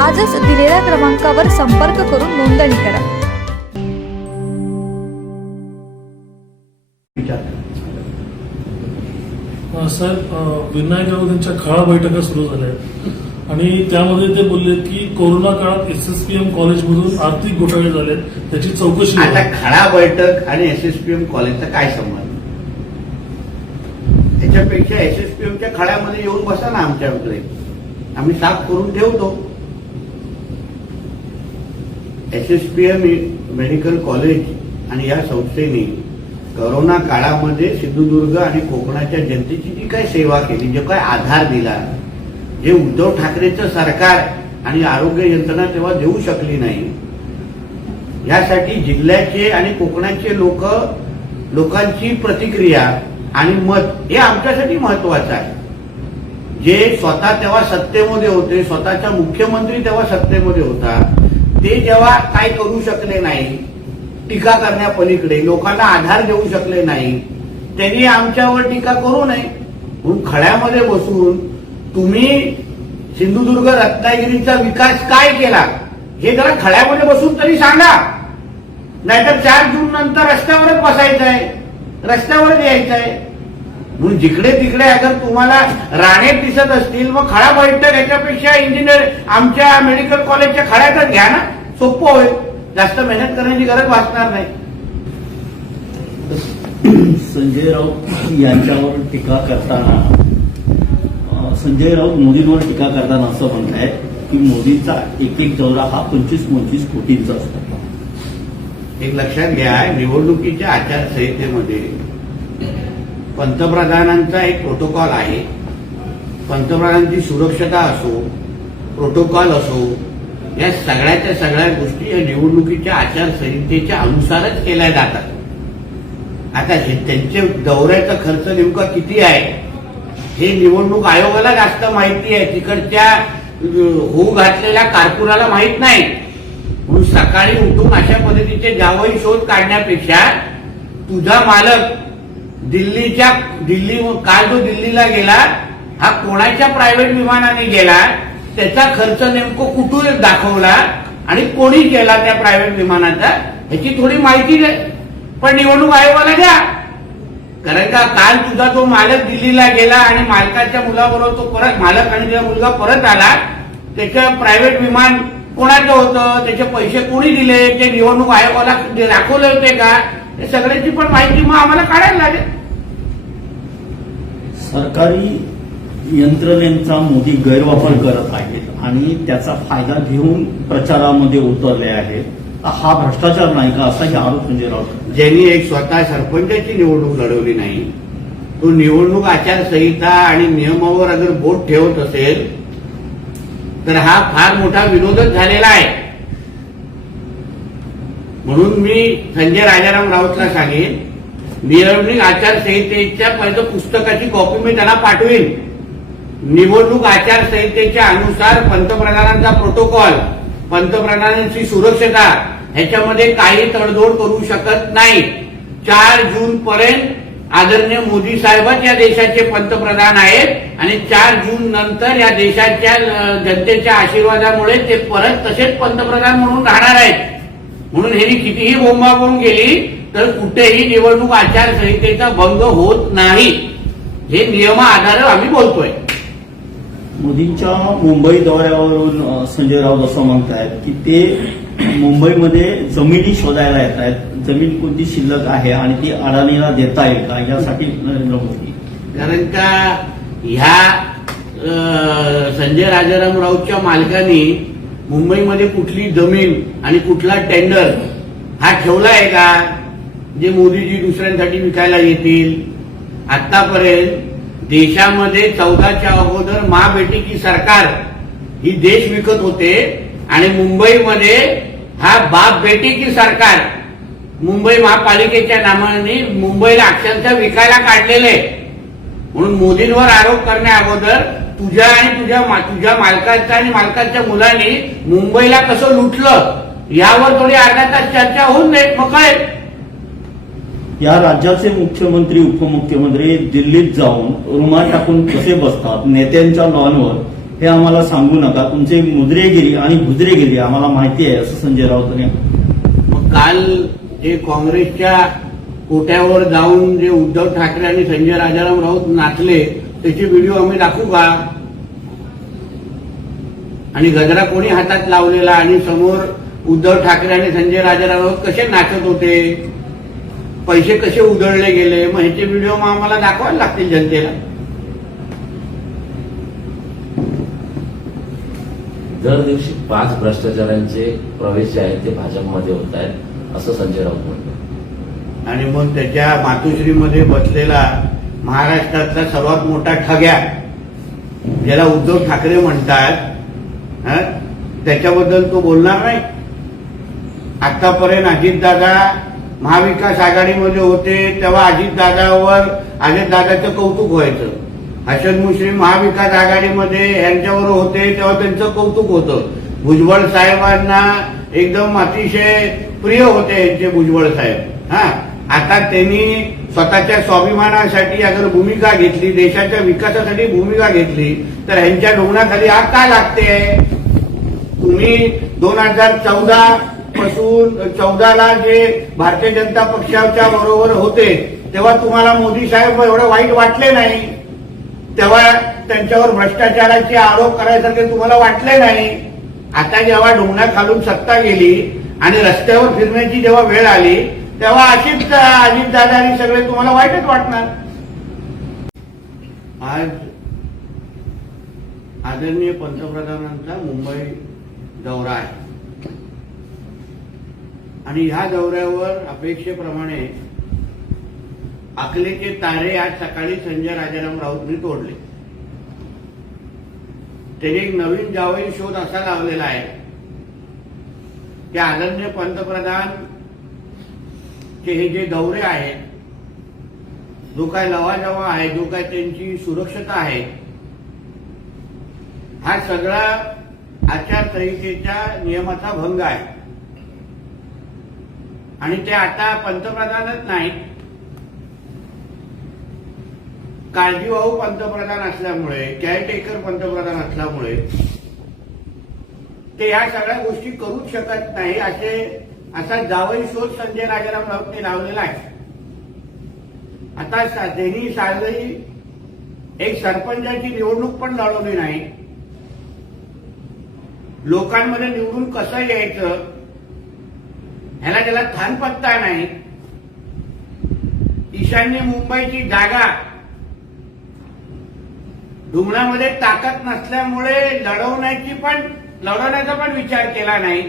आजच दिलेल्या क्रमांकावर संपर्क करून नोंदणी करा. सर विनायक राऊत यांच्या खळा बैठका सुरू झाल्या. आणि त्यामध्ये ते बोलले की कोरोना काळात एस एस पी एम कॉलेजमधून आर्थिक घोटाळे झाले त्याची चौकशी आता. खडा बैठक आणि एसएसपीएम कॉलेजचा काय संबंध? त्याच्यापेक्षा एसएसपीएमच्या खड्यामध्ये येऊन बसा ना आमच्याकडे. आम्ही साफ करून ठेवतो. एसएसपीएम मेडिकल कॉलेज आणि या संस्थेने करोना काळामध्ये सिंधुदुर्ग आणि कोकणाच्या जनतेची जी काय सेवा केली जो काय आधार दिला जे उद्धव ठाकरेचं सरकार आणि आरोग्य यंत्रणा तेव्हा देऊ शकली नाही यासाठी जिल्ह्याचे आणि कोकणाचे लोक लोकांची प्रतिक्रिया आणि मत हे आमच्यासाठी महत्वाचं आहे. जे स्वतः तेव्हा सत्तेमध्ये होते स्वतःचा मुख्यमंत्री तेव्हा सत्तेमध्ये होता ते जेव्हा काय करू शकले नाही टीका करण्यापलीकडे लोकांना आधार देऊ शकले नाही त्यांनी आमच्यावर टीका करू नये. म्हणून खड्यामध्ये बसून तुम्ही सिंधुदुर्ग रत्नागिरीचा विकास काय केला हे जरा खड्यामध्ये बसून तरी सांगा. नाहीतर चार जून नंतर रस्त्यावरच बसायचं आहे रस्त्यावरच यायचं आहे म्हणून जिकडे तिकडे अगर तुम्हाला राणे दिसत असतील मग खडा बैठक याच्यापेक्षा इंजिनियर आमच्या मेडिकल कॉलेजच्या खड्यातच घ्या ना. सोपं होईल. जास्त मेहनत करण्याची गरज भासणार नाही. संजय राऊत यांच्यावर टीका करताना संजय राऊत मोदींवर टीका करताना असं म्हणतायत की मोदींचा एक एक दौरा हा पंचवीस पंचवीस कोटींचा असतो. एक लक्षात घ्या निवडणुकीच्या आचारसंहितेमध्ये पंतप्रधानांचा एक प्रोटोकॉल आहे. पंतप्रधानांची सुरक्षता असो प्रोटोकॉल असो या सगळ्याच्या सगळ्या गोष्टी या निवडणुकीच्या आचारसंहितेच्या अनुसारच केल्या जातात. आता हे त्यांचे दौऱ्याचा खर्च नेमका किती आहे? हे निवडणूक आयोगाला जास्त माहिती आहे. तिकडच्या होऊ घातलेल्या कारकुनाला माहीत नाही. म्हणून सकाळी उठून अशा पद्धतीचे जावई शोध काढण्यापेक्षा तुझा मालक दिल्लीच्या दिल्ली काल जो दिल्लीला गेला हा कोणाच्या प्रायव्हेट विमानाने गेला त्याचा खर्च नेमकं कुठून दाखवला आणि कोणी गेला त्या प्रायव्हेट विमानाचा ह्याची थोडी माहिती दे. पण निवडणूक आयोगाला द्या कारण का काल तुझा तो मालक दिल्लीला गेला आणि मालकाच्या मुलाबरोबर तो परत मालक आणि त्याचा मुलगा परत आला त्याचं प्रायव्हेट विमान कोणाचं होतं त्याचे पैसे कोणी दिले ते निवडणूक आयोगाला दाखवले होते का हे सगळ्याची पण माहिती मग आम्हाला काढायला लागेल. सरकारी यंत्रणेचा मोदी गैरवापर करत आहेत आणि त्याचा फायदा घेऊन प्रचारामध्ये उतरले आहेत. हा भ्रष्टाचार नाही का असाही आरोप संजय राऊत. ज्यांनी एक स्वतः सरपंचाची निवडणूक लढवली नाही तो निवडणूक आचारसंहिता आणि नियमावर अगर बोट ठेवत असेल तर हा फार मोठा विरोधच झालेला आहे. म्हणून मी संजय राजाराम राऊतला सांगेन निवडणूक आचारसंहितेच्या पहिलं पुस्तकाची कॉपी मी त्यांना पाठवीन. निवडणूक आचारसंहितेच्या अनुसार पंतप्रधानांचा प्रोटोकॉल पंतप्रधानांची सुरक्षता ह्याच्यामध्ये काही तडजोड करू शकत नाही. चार जून पर्यंत आदरणीय मोदी साहेबच या देशाचे पंतप्रधान आहेत आणि चार जून नंतर या देशाच्या जनतेच्या आशीर्वादामुळे ते परत तसेच पंतप्रधान म्हणून राहणार आहेत. म्हणून ह्यांनी कितीही बोंबाबोंब गेली तर कुठेही निवडणूक आचारसंहितेचा भंग होत नाही. हे नियमा आधारे आम्ही बोलतोय. मोदींच्या मुंबई दौऱ्यावरून संजय राऊत असं म्हणतायत की ते मुंबईमध्ये जमिनी शोधायला येत आहेत. जमीन कोणती शिल्लक आहे आणि ती अडाणीला देता येईल का? यासाठी नरेंद्र मोदी. कारण का ह्या संजय राजाराम राऊतच्या मालकांनी मुंबईमध्ये कुठली जमीन आणि कुठला टेंडर हा ठेवला आहे का? जे मोदीजी दुसऱ्यांसाठी विकायला येतील. आतापर्यंत देशामध्ये चौदाच्या अगोदर महाबेटी की सरकार ही देश विकत होते आणि मुंबईमध्ये हा बाप बेटी की सरकार मुंबई महापालिकेच्या नावाने मुंबईला अक्षरशः विकायला काढलेले आहे. म्हणून मोदींवर आरोप करण्या अगोदर तुझ्या आणि तुझ्या तुझ्या मालकाच्या आणि मालकाच्या मुलांनी मुंबईला कसं लुटलं यावर थोडी अर्धा तास चर्चा होऊन दे मग काय? या राज्याचे मुख्यमंत्री उपमुख्यमंत्री दिल्लीत जाऊन रुमाल टाकून कसे बसतात नेत्यांच्या लॉनवर हे आम्हाला सांगू नका. तुमची मुद्रेगिरी आणि भुद्रेगिरी आम्हाला माहिती आहे असं संजय राऊतांनी मग काल जे काँग्रेसच्या कोट्यावर जाऊन जे उद्धव ठाकरे आणि संजय राजाराम राऊत नाचले त्याचे व्हिडिओ आम्ही दाखवू का? आणि गजरा कोणी हातात लावलेला आणि समोर उद्धव ठाकरे आणि संजय राऊत कसे नाचत होते? पैसे कसे उधळले गेले? मग ह्याचे व्हिडिओ मग आम्हाला दाखवायला लागतील जनतेला. दर दिवशी पाच भ्रष्टाचारांचे प्रवेश जे आहेत ते भाजपमध्ये होत आहेत असं संजय राऊत म्हणतात. आणि मग त्याच्या मातोश्रीमध्ये बसलेला महाराष्ट्रातला सर्वात मोठा ठग्या ज्याला उद्धव ठाकरे म्हणतात त्याच्याबद्दल तो बोलणार नाही. आतापर्यंत अजितदादा महाविकास आघाडीमध्ये होते तेव्हा अजितदादावर अजितदादाचं कौतुक व्हायचं. हसन मुश्रीफ महाविकास आघाडीमध्ये यांच्यावर होते तेव्हा त्यांचं कौतुक होतं. भुजबळ साहेबांना एकदम अतिशय प्रिय होते यांचे भुजबळ साहेब हा? आता त्यांनी स्वतःच्या स्वाभिमानासाठी अगर भूमिका घेतली देशाच्या विकासासाठी भूमिका घेतली तर ह्यांच्या डोंगणाखाली आग का लागते? तुम्ही दोन हजार चौदा पासून चौदाला जे भारतीय जनता पक्षाच्या बरोबर होते तेव्हा तुम्हाला मोदी साहेब एवढे वाईट वाटले नाही? तेव्हा त्यांच्यावर भ्रष्टाचाराचे आरोप करायसारखे तुम्हाला वाटले नाही? आता जेव्हा डोंगणा खालून सत्ता गेली आणि रस्त्यावर फिरण्याची जेव्हा वेळ आली तेव्हा अशीच अजितदादा आणि सगळे तुम्हाला वाईटच वाटणार. आज आदरणीय पंतप्रधानांचा मुंबई दौरा आहे. आणि ह्या दौऱ्यावर अपेक्षेप्रमाणे अकलेचे तारे आज सकाळी संजय राजाराम राऊतनी तोडले. त्याने एक नवीन जावई शोध असा लावलेला आहे. की आदरणीय पंतप्रधान की हे जे दौरे आहेत जो काय लवाजवा आहे जो काय त्यांची सुरक्षता आहे हा सगळा आचारसंहितेच्या नियमाचा भंग आहे. आणि ते आता पंतप्रधानच नाहीत. काळजीवाहू पंतप्रधान असल्यामुळे केअरटेकर पंतप्रधान असल्यामुळे ते ह्या सगळ्या गोष्टी करूच शकत नाही असे असा जावई शोध संजय राजाराम राऊतने लावलेला आहे. आता त्यांनी साधही एक सरपंचाची निवडणूक पण लढवली नाही लोकांमध्ये निवडून कसं यायचं ह्याला त्याला थानपत्ता नाही. ईशान्य मुंबईची जागा डुंगणामध्ये ताकद नसल्यामुळे लढवण्याची पण लढवण्याचा पण विचार केला नाही.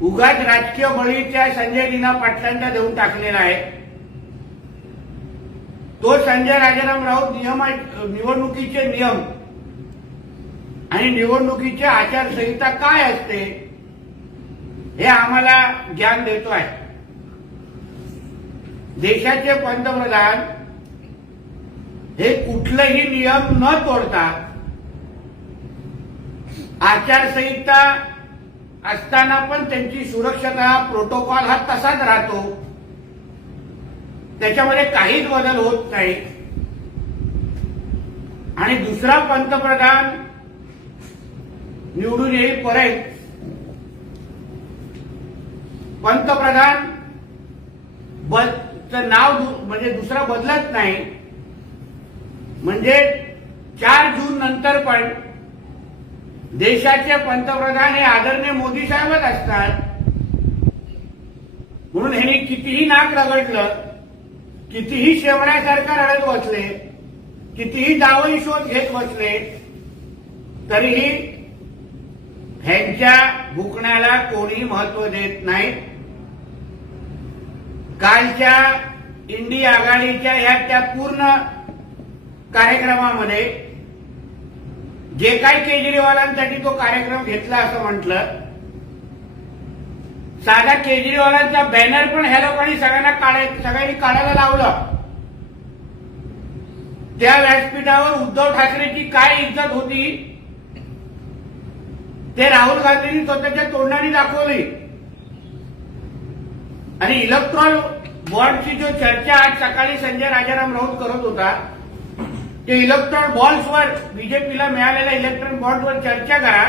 उगाच राजकीय बळीच्या संजय लीना पाटलांना देऊन टाकलेला आहे. तो संजय राजाराम राऊत नियम निवडणुकीचे नियम आणि निवडणुकीची आचारसंहिता काय असते हे आम्हाला ज्ञान देतो आहे. देशाचे पंतप्रधान हे कुठलेही नियम न तोडता आचारसंहिता असताना पण त्यांची सुरक्षता प्रोटोकॉल हा तसाच राहतो. त्याच्यामध्ये काहीच बदल होत नाही. आणि दुसरा पंतप्रधान निवडून येईपर्यंत पंतप्रधान बद नाव म्हणजे दुसरा बदलत नाही. म्हणजे चार जून नंतर पण देशाचे पंतप्रधान हे आदरणीय मोदी साहेबच असतात. म्हणून ह्यांनी कितीही नाक रगडलं कितीही शेवण्यासारखं रडत बसले कितीही दावई शोध घेत बसले तरीही ह्यांच्या भुकण्याला कोणी महत्त्व देत नाही कालच्या इंडी आघाडीच्या ह्या त्या पूर्ण कार्यक्रमामध्ये जे काही केजरीवालांसाठी तो कार्यक्रम घेतला असं म्हटलं साधा केजरीवालांचा बॅनर पण ह्या लोकांनी सगळ्यांना काढाय सगळ्यांनी काढायला लावलं. त्या व्यासपीठावर उद्धव ठाकरेची काय इज्जत होती ते राहुल गांधींनी स्वतःच्या तोंडाने दाखवली. आणि इलेक्ट्रॉन बॉन्डची जो चर्चा आज सकाळी संजय राजाराम राऊत करत होता ते इलेक्ट्रॉन बॉल्सवर बीजेपीला मिळालेल्या इलेक्ट्रॉन बॉल्सवर चर्चा करा.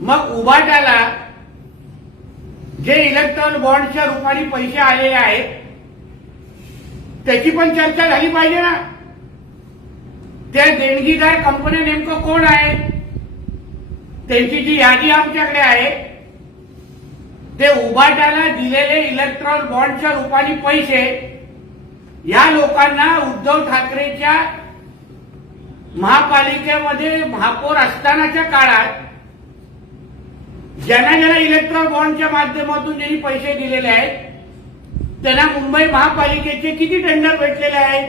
मग उभाटाला जे इलेक्ट्रॉन बॉन्डच्या रूपाने पैसे आलेले आहेत त्याची पण चर्चा झाली पाहिजे ना. त्या देणगीदार कंपन्या नेमकं कोण आहे? त्यांची जी यादी आमच्याकडे आहे ते उभाटाला दिलेले इलेक्ट्रॉन बॉन्डच्या रूपाने पैसे या लोकांना उद्धव ठाकरेच्या महापालिकेमध्ये महापौर असतानाच्या काळात ज्यांना ज्यांना इलेक्ट्रॉन बॉन्डच्या माध्यमातून ज्यांनी पैसे दिलेले आहेत त्यांना मुंबई महापालिकेचे किती टेंडर भेटलेले आहेत?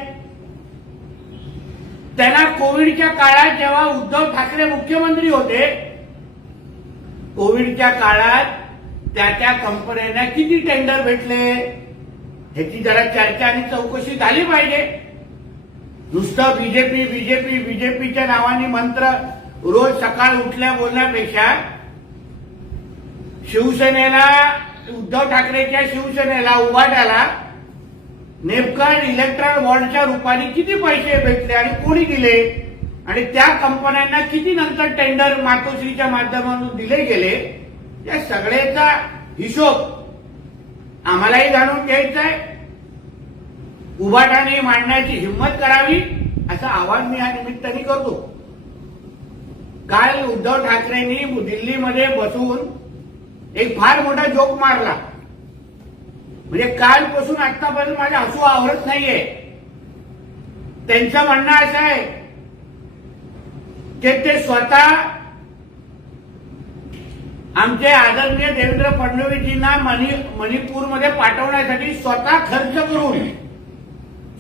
त्यांना कोविडच्या काळात जेव्हा उद्धव ठाकरे मुख्यमंत्री होते कोविडच्या काळात त्या त्या कंपन्यांना किती टेंडर भेटले? ह्याची जरा चर्चा आणि चौकशी झाली पाहिजे. नुसतं बीजेपी बीजेपी बीजेपीच्या नावाने मंत्र रोज सकाळ उठल्या बोलण्यापेक्षा शिवसेनेला उद्धव ठाकरेच्या शिवसेनेला उभाट्याला नेमकं इलेक्ट्रॉन बॉन्डच्या रूपाने किती पैसे भेटले आणि कोणी दिले? आणि त्या कंपन्यांना किती नंतर टेंडर मातोश्रीच्या माध्यमातून दिले गेले? या सगळ्याचा हिशोब आम्हालाही जाणून घ्यायचंय. आहे उभाटाने मांडण्याची हिंमत करावी असं आवाहन मी या निमित्ताने करतो. काल उद्धव ठाकरेंनी दिल्लीमध्ये बसून एक फार मोठा जोक मारला. म्हणजे कालपासून आतापर्यंत माझे हसू आवरत नाहीये. त्यांचं म्हणणं असं आहे की ते स्वतः आमचे आदरणीय देवेंद्र फडणवीसजींना मणि मणिपूरमध्ये पाठवण्यासाठी स्वतः खर्च करून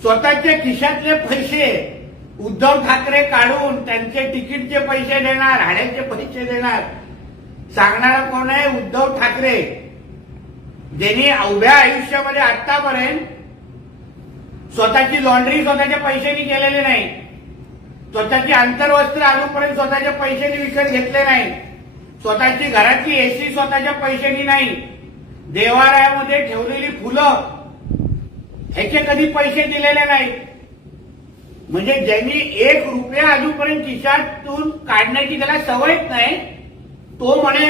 स्वतःच्या खिशातले पैसे उद्धव ठाकरे काढून त्यांचे तिकीटचे पैसे देणार भाड्याचे पैसे देणार सांगणारा कोण आहे? उद्धव ठाकरे. ज्यांनी अवघ्या आयुष्यामध्ये आतापर्यंत स्वतःची लॉन्ड्री स्वतःच्या पैशांनी केलेली नाही. स्वतःची आंतरवस्त्र अजूनपर्यंत स्वतःच्या पैशांनी विकत घेतले नाही. स्वतःची घरातली एसी स्वतःच्या पैशांनी नाही. देवालयामध्ये ठेवलेली फुलं ह्याचे कधी पैसे दिलेले नाही म्हणजे ज्यांनी एक रुपया अजूनपर्यंत खिशातून काढण्याची त्याला सवयच नाही तो म्हणे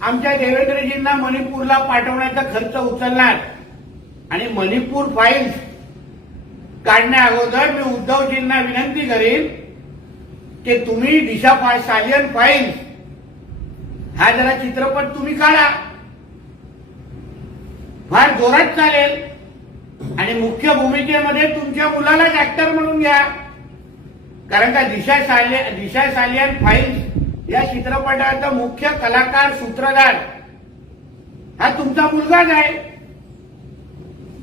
आमच्या देवेंद्रजींना मणिपूरला पाठवण्याचा खर्च उचलणार. आणि मणिपूर फाईल्स काढण्या अगोदर मी उद्धवजींना विनंती करेन की तुम्ही दिशा सालियन फाईल्स हा जरा चित्रपट तुम्ही काढा. फार जोरात चालेल. आणि मुख्य भूमिकेमध्ये तुमच्या मुलालाच ऍक्टर म्हणून घ्या. कारण का दिशा साले दिशा सालियन फाईल्स या चित्रपटाचा मुख्य कलाकार सूत्रधार हा तुमचा मुलगाच आहे.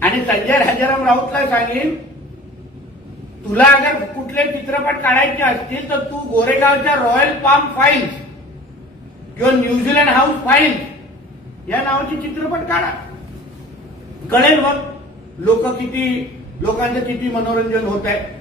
आणि संजय राजाराम राऊतला सांगेन तुला अगर कुठले चित्रपट काढायचे असतील तर तू गोरेगावच्या रॉयल पाम फाईल्स किंवा न्यूझीलंड हाऊस फाईल्स या नावाचे चित्रपट काढा. कळेल मग. लोक किती लोकांचं किती मनोरंजन होत आहे